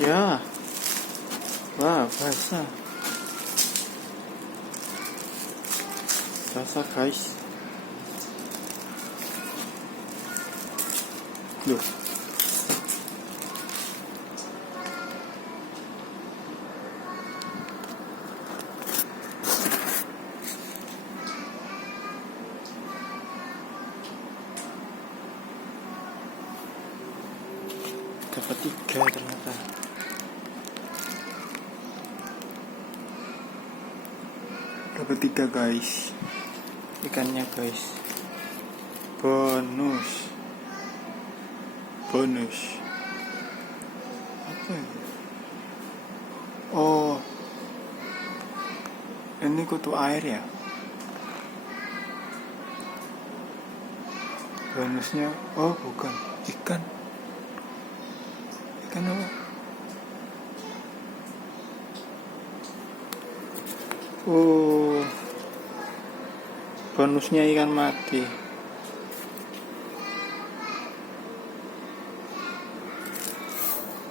Ya, wah basah. Basah guys. Loh. Dapat 3 ternyata. Dapat 3 guys. Ikannya guys. Bonus. Apa ya? Oh, ini kutu air ya. Bonusnya, oh bukan, ikan apa? Oh, bonusnya ikan mati.